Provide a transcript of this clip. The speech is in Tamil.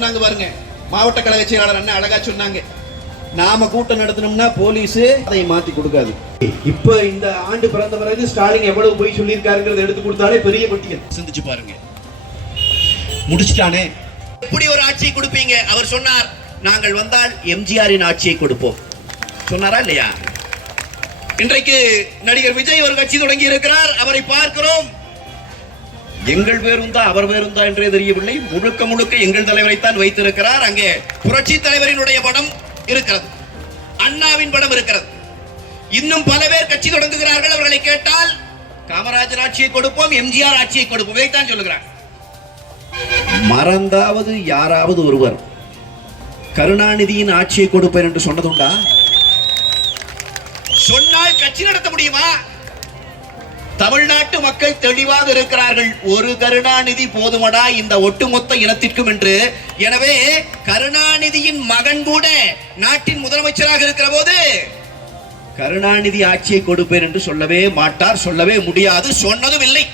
பாருங்க. மாவட்ட கழக செயலாளர் அண்ணன் அழகா சொன்னாங்க. நாம கூட்டம் நடத்தினோம்னா போலீஸ் அதை மாத்தி கொடுக்காது. இப்ப இந்த ஆண்டு பிறந்த பிறகு ஸ்டாலின் எவ்வளவு போய் சொல்லியிருக்காருங்கிறத எடுத்து கொடுத்தாலே பெரிய பட்டியல் சிந்திச்சு பாருங்க. முடிச்சிட்டானே. எப்படி ஒரு ஆட்சியை கொடுப்பீங்க? அவர் சொன்னார் நாங்கள் வந்தால் எம்ஜிஆரின் ஆட்சியை கொடுப்போம். சொன்னாரா இல்லையா? இன்றைக்கு நடிகர் விஜய் ஒரு கட்சி தொடங்கி இருக்கிறார். அவரை பார்க்கிறோம். எங்கள் பேருந்தா அவர் பேருந்தா என்றே தெரியவில்லை. முழுக்க முழுக்க எங்கள் தலைவரைத்தான் வைத்திருக்கிறார். அங்கே புரட்சி தலைவரினுடைய படம் இருக்கிறது. அண்ணாவின் படம் இருக்கிறது. இன்னும் பல பேர் கட்சி தொடங்குகிறார்கள் அவர்களை கேட்டால் காமராஜர் ஆட்சியை கொடுப்போம் எம்ஜிஆர் ஆட்சியை கொடுப்போம். இதைத்தான் சொல்லுகிறார். மறந்தாவது யாராவது ஒருவர் கருணாநிதியின் ஆட்சியை கொடுப்பேன் என்று சொன்னதுண்டா? சொன்னால் கட்சி நடத்த முடியும்? தமிழ்நாட்டு மக்கள் தெளிவாக இருக்கிறார்கள். ஒரு கருணாநிதி போதுமடா இந்த ஒட்டுமொத்த இனத்திற்கும் என்று. எனவே கருணாநிதியின் மகன் கூட நாட்டின் முதலமைச்சராக இருக்கிற போது கருணாநிதி ஆட்சியை கொடுப்பேன் என்று சொல்லவே மாட்டார் சொல்லவே முடியாது சொன்னதும் இல்லை.